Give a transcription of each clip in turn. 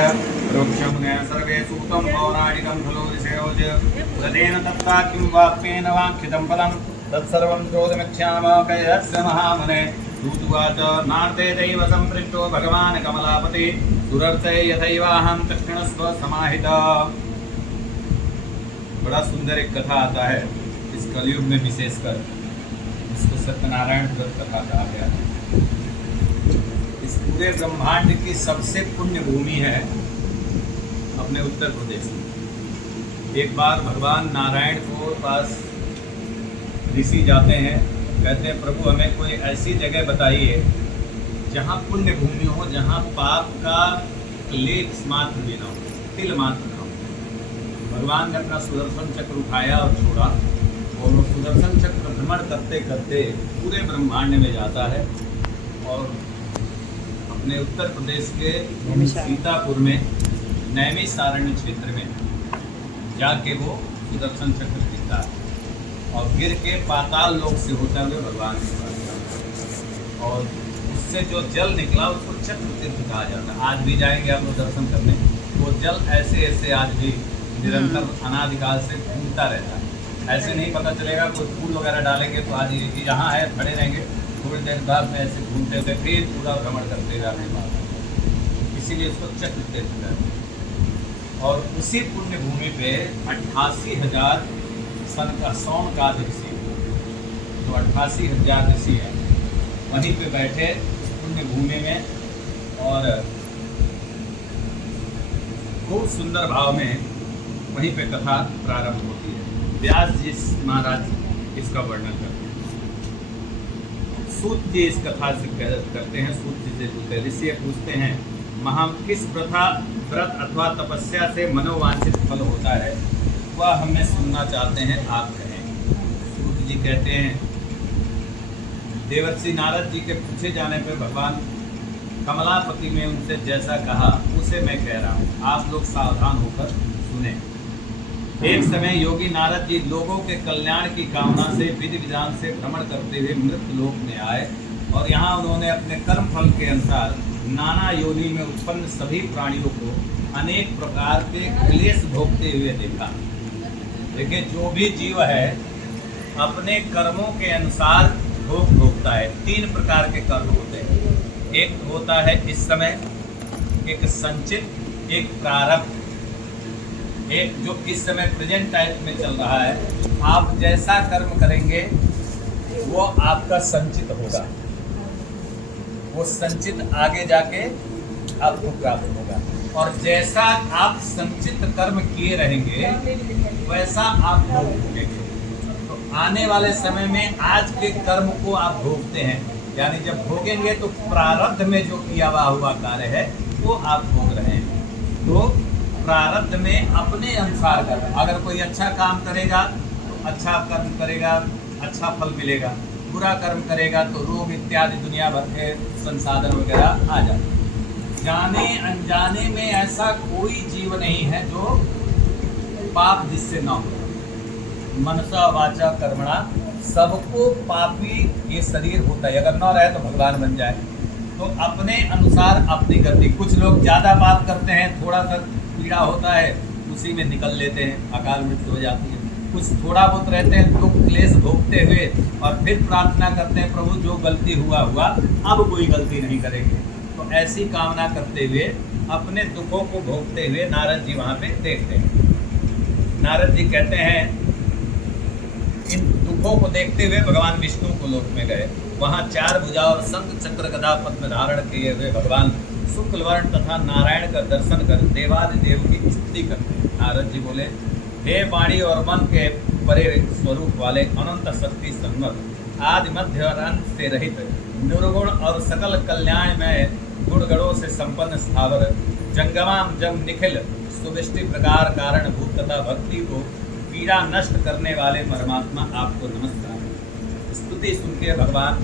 वृक्षं सर्वे सूतं पौराणिकं खलु ऋषयोज तदेन तत्ता किं वाक्येन वाङ्क्षितं फलं तत्सर्वं चोदमिच्छामः कयस्य महामुने दूतुवाच नार्ते दैव सम्पृष्टो भगवान् कमलापति दुरर्थे यथैवाहं तक्षणस्व समाहितः। बड़ा सुंदर एक कथा आता है इस कलयुग में, विशेषकर इसको सत्यनारायण व्रत कथा कहा गया है। इस पूरे ब्रह्मांड की सबसे पुण्य भूमि है अपने उत्तर प्रदेश में। एक बार भगवान नारायण को पास ऋषि जाते हैं, कहते हैं प्रभु हमें कोई ऐसी जगह बताइए जहाँ पुण्य भूमि हो, जहाँ पाप का लेख मात्र भी ना हो, तिल मात्र ना हो। भगवान ने अपना सुदर्शन चक्र उठाया और छोड़ा, और वो सुदर्शन चक्र भ्रमण करते करते पूरे ब्रह्मांड में जाता है और अपने उत्तर प्रदेश के सीतापुर में नैमिषारण्य क्षेत्र में जाके वो सुदर्शन चक्र गिरता है और गिर के पाताल लोक से होता हुए भगवान के पास जाता है। और उससे जो जल निकला उसको चक्र तीर्थ कहा जाता है। आज भी जाएंगे आप लोग दर्शन करने, वो जल ऐसे ऐसे आज भी निरंतर अनादिकाल से घूमता रहता है। ऐसे नहीं पता चलेगा, कोई फूल वगैरह डालेंगे तो आज ये जहाँ है खड़े रहेंगे, थोड़ी देर बाद में ऐसे घूमते हुए फिर पूरा भ्रमण करते जाने वाला, इसीलिए इसको चक्र तीर्थ कहते हैं। और उसी पुण्य भूमि पे 88,000 सन का सौन का ऋषि, तो 88,000 ऋषि हैं वहीं पे बैठे पुण्य भूमि में, और खूब सुंदर भाव में वहीं पे कथा प्रारंभ होती है। व्यास जी महाराज इसका वर्णन करते हैं। सूत जी इस कथा से करते हैं। सूत जी से पूछते, ऋषि पूछते हैं महा किस प्रथा व्रत अथवा तपस्या से मनोवांछित फल होता है, वह हमें सुनना चाहते हैं, आप कहें। सूत जी कहते हैं देवर्षि नारद जी के पूछे जाने पर भगवान कमलापति में उनसे जैसा कहा उसे मैं कह रहा हूँ, आप लोग सावधान होकर सुने। एक समय योगी नारद जी लोगों के कल्याण की कामना से विधि विधान से भ्रमण करते हुए मृत लोक में आए, और यहाँ उन्होंने अपने कर्म फल के अनुसार नाना योनि में उत्पन्न सभी प्राणियों को अनेक प्रकार के क्लेश भोगते हुए देखा। देखिए, जो भी जीव है अपने कर्मों के अनुसार भोग भोगता है। 3 प्रकार के कर्म होते हैं, एक होता है इस समय, एक संचित, एक प्रारब्ध, एक जो इस समय प्रेजेंट टाइप में चल रहा है। आप जैसा कर्म करेंगे वो आपका संचित होगा, वो संचित आगे जाके आपको प्राप्त होगा, और जैसा आप संचित कर्म किए रहेंगे वैसा आप भोग भोगेंगे। तो आने वाले समय में आज के कर्म को आप भोगते हैं, यानी जब भोगेंगे तो प्रारब्ध में जो किया हुआ कार्य है वो आप भोग रहे हैं। तो प्रारब्ध में अपने अनुसार कर्म, अगर कोई अच्छा काम करेगा तो अच्छा कर्म करेगा, अच्छा फल मिलेगा। बुरा कर्म करेगा तो रोग इत्यादि दुनिया भर के संसाधन वगैरह आ जाते। जाने अनजाने में ऐसा कोई जीव नहीं है जो पाप जिससे ना हो। मनसा वाचा कर्मणा, सबको पापी ये शरीर होता है, अगर ना रहे तो भगवान बन जाए। तो अपने अनुसार अपनी गति, कुछ लोग ज़्यादा पाप करते हैं, थोड़ा सा पीड़ा होता है उसी में निकल लेते हैं, अकाल मृत्यु हो जाती है। कुछ थोड़ा बहुत रहते हैं दुख क्लेश भोगते हुए और फिर प्रार्थना करते हैं प्रभु जो गलती हुआ अब कोई गलती नहीं करेंगे। तो ऐसी कामना करते हुए अपने दुखों को भोगते हुए नारद जी वहाँ पे देखते हैं। नारद जी कहते हैं इन दुखों को देखते हुए भगवान विष्णु को लोक में गए। वहाँ 4 भुजा और शंख चक्र गदा पद्म धारण किए हुए भगवान शुक्ल वर्ण तथा नारायण का दर्शन कर देवादिदेव की स्तुति करते हैं। नारद जी बोले, हे वाणी और मन के परे स्वरूप वाले अनंत शक्ति सम्मत आदि मध्य और अंत से रहित निर्गुण और सकल कल्याण में गुणगणों से संपन्न स्थावर जंगमाम जम निखिल सुविष्टि प्रकार कारण भूत तथा भक्ति को पीड़ा नष्ट करने वाले परमात्मा आपको नमस्कार। स्तुति सुनकर भगवान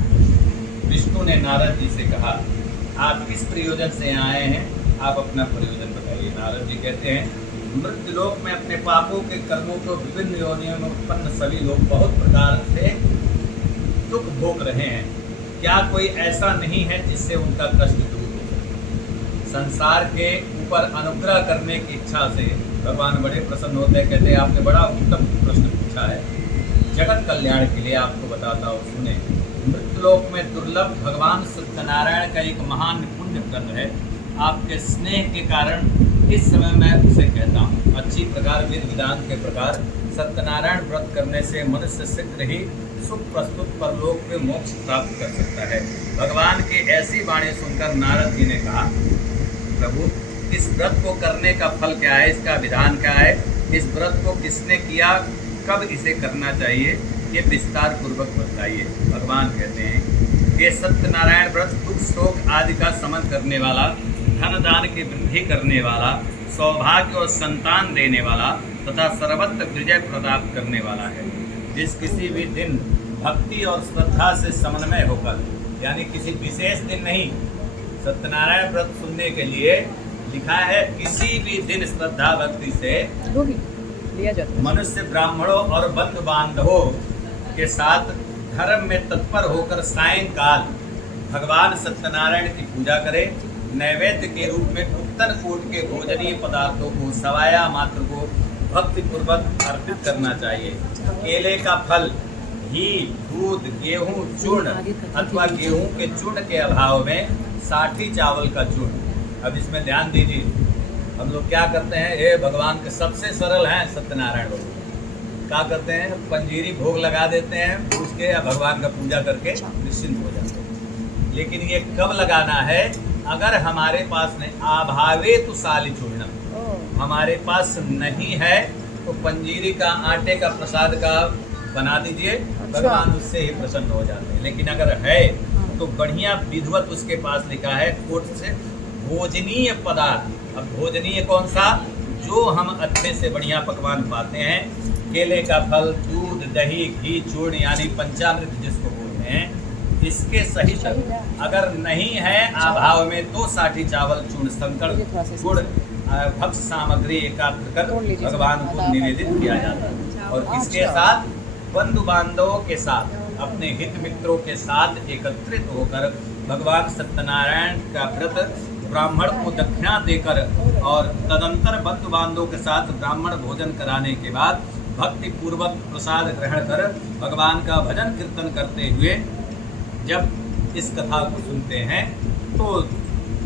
विष्णु ने नारद जी से कहा, आप किस प्रयोजन से आए हैं, आप अपना प्रयोजन बताइए। नारद जी कहते हैं, मृत्यु लोक में अपने पापों के कर्मों को विभिन्न योनियों में उत्पन्न सभी लोग बहुत प्रकार से दुख भोग रहे हैं। क्या कोई ऐसा नहीं है जिससे उनका कष्ट दूर हो? संसार के ऊपर अनुग्रह करने की इच्छा से भगवान बड़े प्रसन्न होते हैं। कहते हैं आपने बड़ा उत्तम प्रश्न पूछा है, जगत कल्याण के लिए आपको बताता हूँ, सुने। मृत्युलोक में दुर्लभ भगवान सत्यनारायण का एक महान पुण्य व्रत है। आपके स्नेह के कारण इस समय मैं उसे कहता हूँ। अच्छी प्रकार विधि विधान के प्रकार सत्यनारायण व्रत करने से मनुष्य शीघ्र ही सुख प्रस्तुत परलोक में मोक्ष प्राप्त कर सकता है। भगवान की ऐसी वाणी सुनकर नारद जी ने कहा, प्रभु इस व्रत को करने का फल क्या है, इसका विधान क्या है, इस व्रत को किसने किया, कब इसे करना चाहिए, ये विस्तार पूर्वक बताइए। भगवान कहते हैं, ये सत्यनारायण व्रत दुख शोक आदि का शमन करने वाला, धन दान की वृद्धि करने वाला, सौभाग्य और संतान देने वाला तथा सर्वत्र विजय प्रदान करने वाला है। जिस किसी भी दिन भक्ति और श्रद्धा से समन्वय होकर, यानी किसी विशेष दिन नहीं, सत्यनारायण व्रत सुनने के लिए लिखा है किसी भी दिन श्रद्धा भक्ति से मनुष्य ब्राह्मणों और बंधु बांधवों के साथ धर्म में तत्पर होकर सायंकाल भगवान सत्यनारायण की पूजा करे। नैवेद्य के रूप में उत्तम कोट के भोजनीय पदार्थों को सवाया मात्र को भक्ति पूर्वक अर्पित करना चाहिए। केले का फल, घी, दूध, गेहूं चूर्ण अथवा गेहूं के चूर्ण के अभाव में साठी चावल का चूर्ण। अब इसमें ध्यान दीजिए, हम लोग क्या करते हैं, ये भगवान के सबसे सरल हैं सत्यनारायण भगवान। क्या करते हैं, पंजीरी भोग लगा देते हैं, उसके या भगवान का पूजा करके निश्चिंत हो जाते हैं। लेकिन ये कब लगाना है, अगर हमारे पास नहीं, आभावे तो साली चूर्ण, हमारे पास नहीं है तो पंजीरी का आटे का प्रसाद का बना दीजिए, भगवान उससे ही प्रसन्न हो जाते हैं। लेकिन अगर है तो बढ़िया विधिवत उसके पास लिखा है कोट से भोजनीय पदार्थ। अब भोजनीय कौन सा, जो हम अच्छे से बढ़िया पकवान पाते हैं, केले का फल, दूध, दही, घी, चूर्ण यानी पंचामृत जिसको बोलते हैं, इसके सहित अगर नहीं है अभाव में तो साठी चावल, चूर्ण, शंकर, गुड़, भक्ष सामग्री एकत्र कर भगवान को निवेदित किया जाता है। और इसके साथ बंधु बांधवों के साथ, अपने हित मित्रों के साथ एकत्रित होकर भगवान सत्यनारायण का व्रत ब्राह्मण को दक्षिणा देकर और तदंतर बंधु बांधवों के साथ ब्राह्मण भोजन कराने के बाद भक्ति पूर्वक प्रसाद ग्रहण कर भगवान का भजन कीर्तन करते हुए जब इस कथा को सुनते हैं तो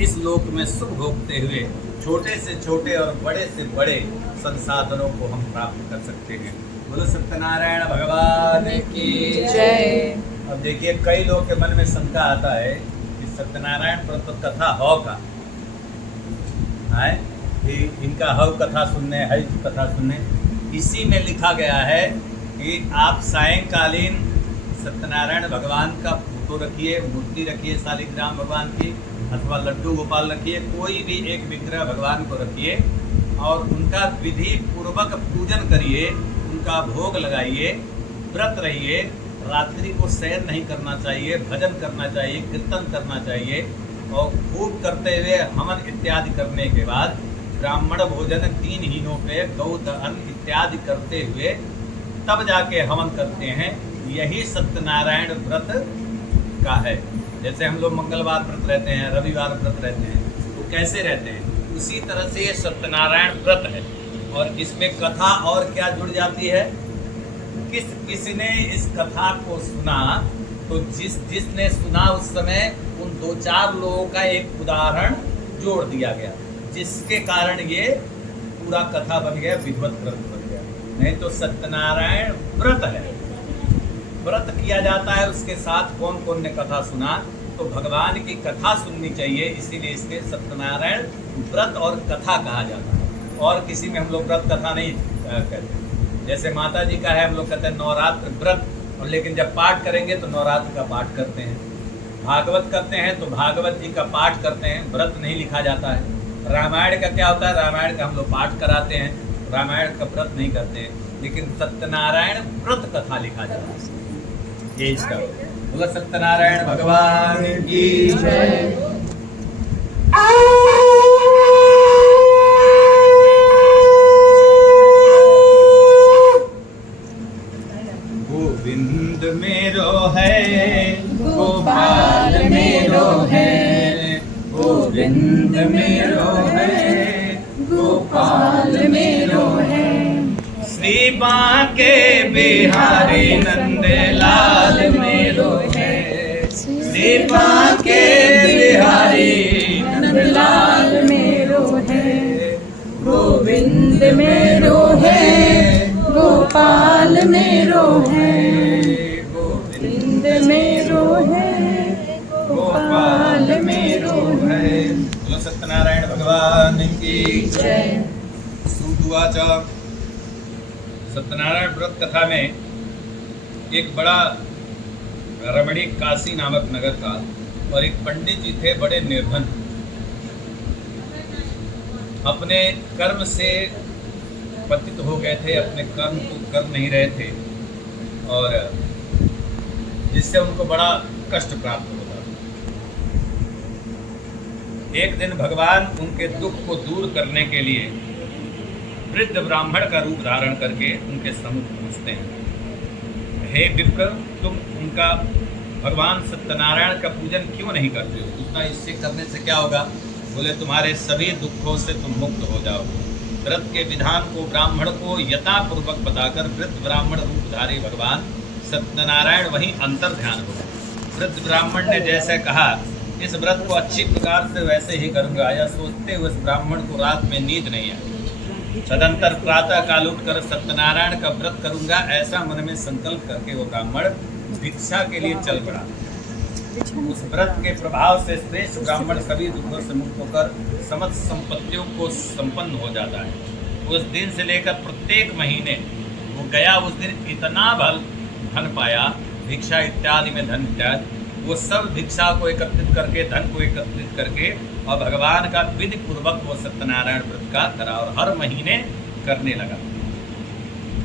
इस लोक में सुख भोगते हुए छोटे से छोटे और बड़े से बड़े संसाधनों को हम प्राप्त कर सकते हैं। बोलो सत्यनारायण भगवान की जय। अब देखिए, कई लोग के मन में शंका आता है कि सत्यनारायण व्रत कथा हो का है, कि इनका हव कथा सुनने, हई कथा सुनने। इसी में लिखा गया है कि आप सायंकालीन सत्यनारायण भगवान का फोटो रखिए, मूर्ति रखिए शालिग्राम भगवान की, अथवा लड्डू गोपाल रखिए, कोई भी एक विग्रह भगवान को रखिए और उनका विधि पूर्वक पूजन करिए, उनका भोग लगाइए, व्रत रहिए। रात्रि को शयन नहीं करना चाहिए, भजन करना चाहिए, कीर्तन करना चाहिए और खूब करते हुए हवन इत्यादि करने के बाद ब्राह्मण भोजन 3 हीनों पे गौ दहन इत्यादि करते हुए तब जाके हवन करते हैं। यही सत्यनारायण व्रत का है। जैसे हम लोग मंगलवार व्रत रहते हैं, रविवार व्रत रहते हैं, तो कैसे रहते हैं, उसी तरह से ये सत्यनारायण व्रत है। और इसमें कथा और क्या जुड़ जाती है, किसी ने इस कथा को सुना तो जिसने सुना उस समय उन 2-4 लोगों का एक उदाहरण जोड़ दिया गया, जिसके कारण ये पूरा कथा बन गया, विधिवत व्रत बन गया। नहीं तो सत्यनारायण व्रत है, व्रत किया जाता है। उसके साथ कौन कौन ने कथा सुना, तो भगवान की कथा सुननी चाहिए, इसीलिए इसके सत्यनारायण व्रत और कथा कहा जाता है। और किसी में हम लोग व्रत कथा नहीं कहते। जैसे माता जी का है, हम लोग कहते हैं नवरात्र व्रत, और लेकिन जब पाठ करेंगे तो नवरात्र का पाठ करते हैं। भागवत करते हैं तो भागवत जी का पाठ करते हैं, व्रत नहीं लिखा जाता है। रामायण का क्या होता है, रामायण का हम लोग पाठ कराते हैं, रामायण का व्रत नहीं करते हैं। लेकिन सत्यनारायण व्रत कथा लिखा जाता है, ये इसका। बोला सत्यनारायण भगवान की जय। गोविंद मेरो है, गोपाल मेरो है, गोविंद गोविंद मेरो है, गोपाल मेरो है। श्री बांके बिहारी नंद लाल मेरो है, श्री बांके बिहारी नंद लाल मेरो है। गोविंद मेरो है, गोपाल मेरो है, गोविंद मेरो है, गोपाल मेरो है। बोलो सत्यनारायण भगवान की जय। सुदुवाच। सत्यनारायण व्रत कथा में एक बड़ा रमणीक काशी नामक नगर था और एक पंडित जी थे, बड़े निर्धन, अपने कर्म से पतित हो गए थे, अपने कर्म को कर नहीं रहे थे और जिससे उनको बड़ा कष्ट प्राप्त होता। एक दिन भगवान उनके दुख को दूर करने के लिए वृद्ध ब्राह्मण का रूप धारण करके उनके सम्मुख पहुंचते हैं। हे विप्र, तुम उनका भगवान सत्यनारायण का पूजन क्यों नहीं करते हो? उतना इससे करने से क्या होगा? बोले तुम्हारे सभी दुखों से तुम मुक्त हो जाओगे। व्रत के विधान को ब्राह्मण को यथापूर्वक बताकर वृद्ध ब्राह्मण रूपधारी भगवान सत्यनारायण वहीं अंतर ध्यान हो गए। वृद्ध ब्राह्मण ने जैसे कहा, इस व्रत को अच्छी प्रकार से वैसे ही करूंगा, यह सोचते हुए उस ब्राह्मण को रात में नींद नहीं आई। तदंतर प्रातः काल उठकर सत्यनारायण का व्रत करूंगा, ऐसा मन में संकल्प करके वो ब्राह्मण भिक्षा के लिए चल पड़ा। उस व्रत के प्रभाव से श्रेष्ठ ब्राह्मण सभी दुखों से मुक्त होकर समस्त संपत्तियों को संपन्न हो जाता है। उस दिन से लेकर प्रत्येक महीने वो गया, उस दिन इतना धन पाया, भिक्षा इत्यादि में धन इत्यादि, वो सब भिक्षा को एकत्रित करके, धन को एकत्रित करके और भगवान का विधि पूर्वक वो सत्यनारायण व्रत का करा और हर महीने करने लगा।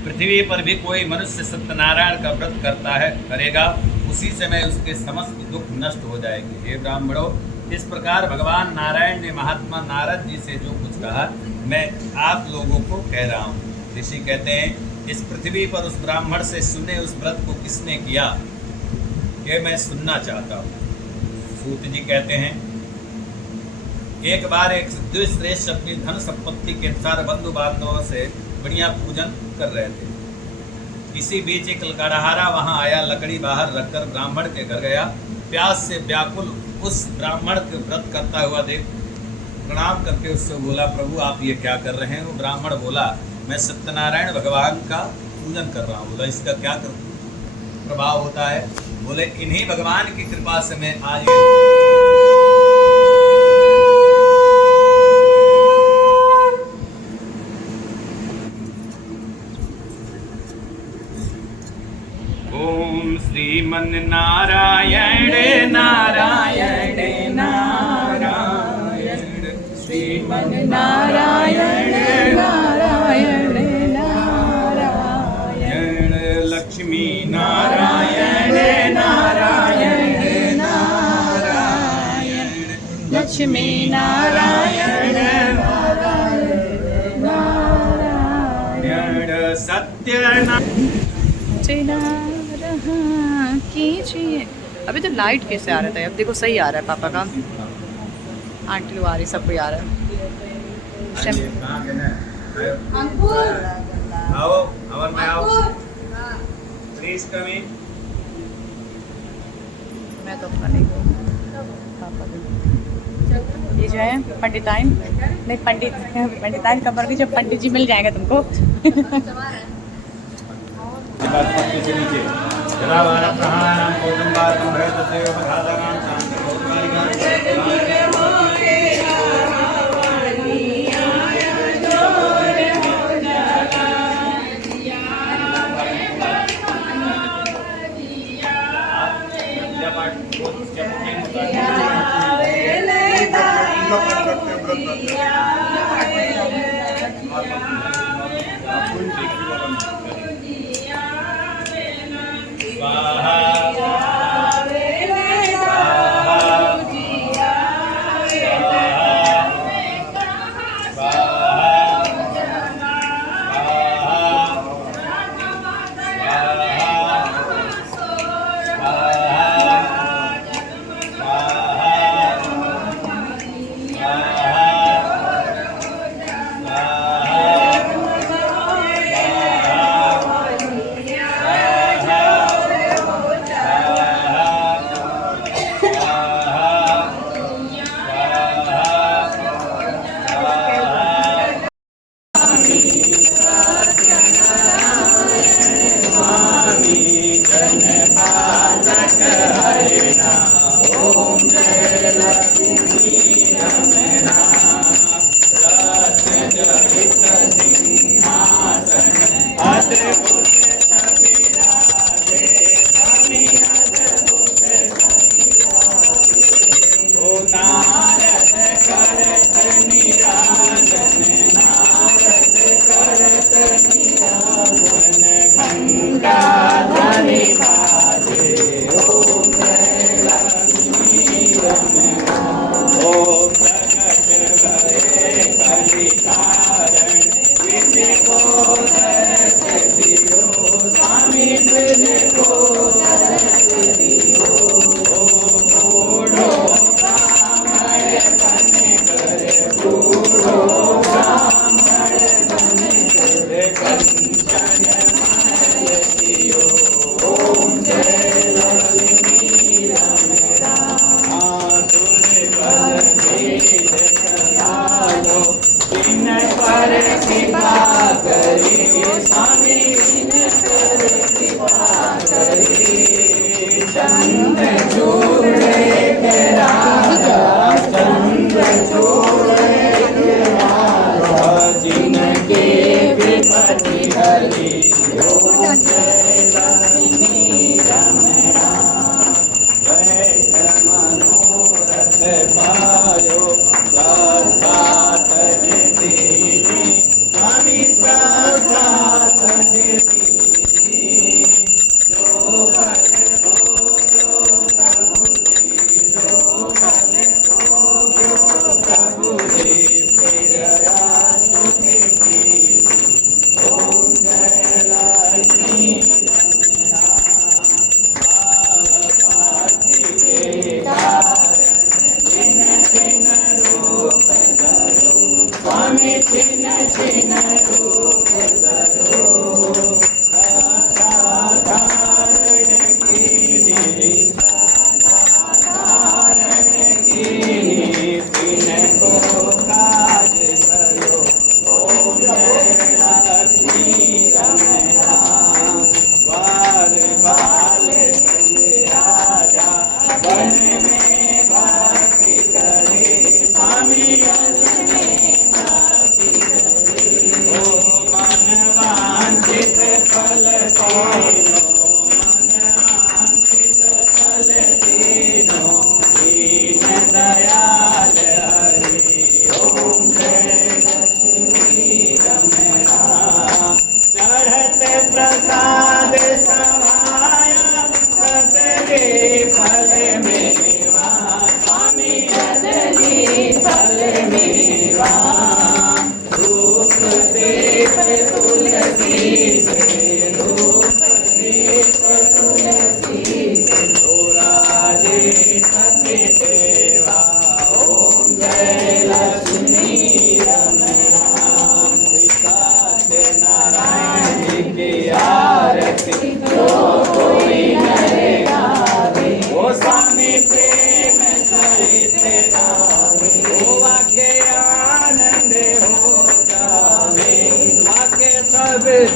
पृथ्वी पर भी कोई मनुष्य सत्यनारायण का व्रत करता है, करेगा, उसी समय उसके समस्त दुख नष्ट हो जाएंगे। हे ब्राह्मणों, इस प्रकार भगवान नारायण ने महात्मा नारद जी से जो कुछ कहा, मैं आप लोगों को कह रहा हूँ। ऋषि कहते हैं, इस पृथ्वी पर उस ब्राह्मण से सुने उस व्रत को किसने किया, ये मैं सुनना चाहता हूँ। सूत जी कहते हैं, एक बार एक द्विश्रेष्ठ अपनी धन संपत्ति के अनुसार बंधु बांधवों से बढ़िया पूजन कर रहे थे। इसी बीच एक गड़हारा वहां आया, लकड़ी बाहर रखकर ब्राह्मण के घर गया। प्यास से व्याकुल उस ब्राह्मण के व्रत करता हुआ देख प्रणाम करके उससे बोला, प्रभु आप ये क्या कर रहे हैं? वो ब्राह्मण बोला, मैं सत्यनारायण भगवान का पूजन कर रहा हूँ। बोला, इसका क्या प्रभाव होता है? बोले, इन्हीं भगवान की कृपा से मैं आज श्रीमन नारायण नारायण नारायण, श्रीमन नारायण नारायण नारायण, लक्ष्मी नारायण नारायण नारायण, लक्ष्मी नारायण नारायण, सत्यनारायण कीजिए। अभी तो लाइट कैसे आ रहा था? अब देखो सही आ रहा है, पापा का, आंटी लोग आ रही, सब कोई आ रहा है। आओ, अमर में आओ, प्लीज कम इन। मैं तो अपना नहीं, पापा ये जो है पंडिताइन, नहीं पंडिताइन कब बढ़ गई, जब पंडित जी मिल जाएंगे तुमको। स्वाहा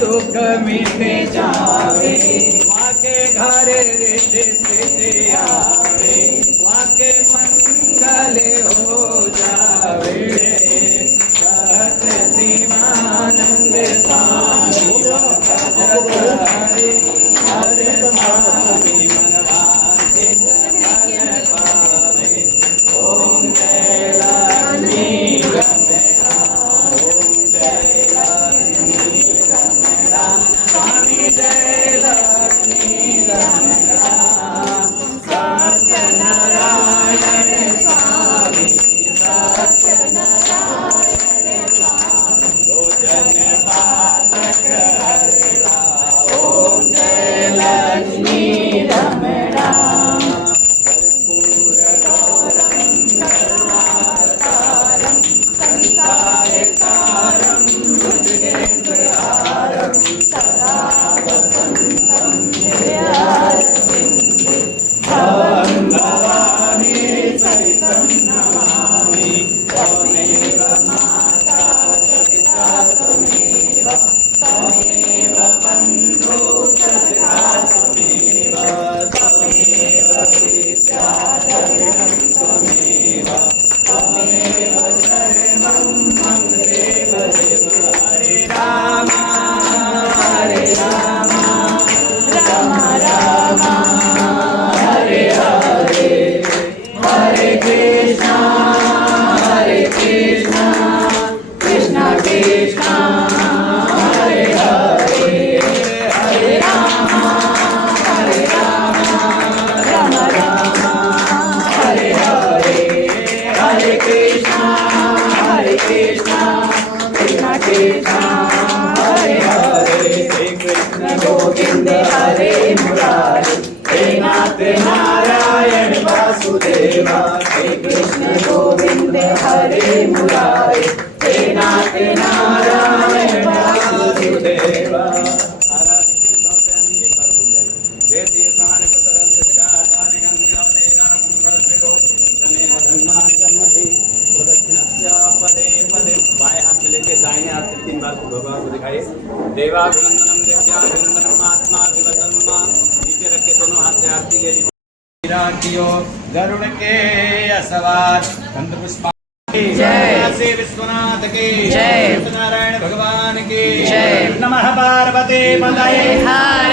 दुख मिटे जावे, वाके घर रिद्धि सिद्धि आवे, वाके मंगल हो जावे। सत शिवानंद स्वामी भजत हरि, हरि स्वामी मन वांछित फल पावे। ओम जय लक्ष्मी रमणा, ओम जय लक्ष्मी रमणा, स्वामी जय लक्ष्मी रमणा। सत्यनारायण स्वामी, सत्यनारायण स्वामी, लोचन पातक हरिणा। ओम जय लक्ष्मी रमणा। कर्पूर गौरम करुणावतारम, संसार सारम भुजगेन्द्रहारम, सदा वसन्तं हृदयारविन्दे। भवं भवानी सहितं नमामि, त्वमेव माता च पिता त्वमेव, त्वमेव बन्धु च सखा त्वमेव, त्वमेव विद्या च ऋणं त्वमेव। हरे राम हरे राम राम राम हरे हरे हरे कृष्णा कृष्णा कृष्णा हरे हरे हरे राम राम राम हरे हरे हरे कृष्णा कृष्णा कृष्णा हरे हरे श्री कृष्ण गोविंद हरे मुरारी हे नाथ नारायण वासुदेवा श्री कृष्ण गोविंद हरे मुरारी हे नाथ नारायण वासुदेवा। एक बार भूल जाइए जय तीर्थान प्रसरंत सिद्धार्थान गंगादेना कुंभस्यो धनेन धन्नान जन्मति प्रदक्षिणस्य पदे पदे बाएं हाथ में लेके दाहिने हाथ से 3 बार भगवान को दिखाइए देवाभिवंदनम देव्याभिवंदनम आत्माभिवंदनम नीचे रख के दोनों हाथ से आरती ले लीजिए कियो गरुड़ के असवार कंद पुष्पा जय श्री विश्वनाथ की जय नारायण भगवान की जय नमः पार्वती पतये हरे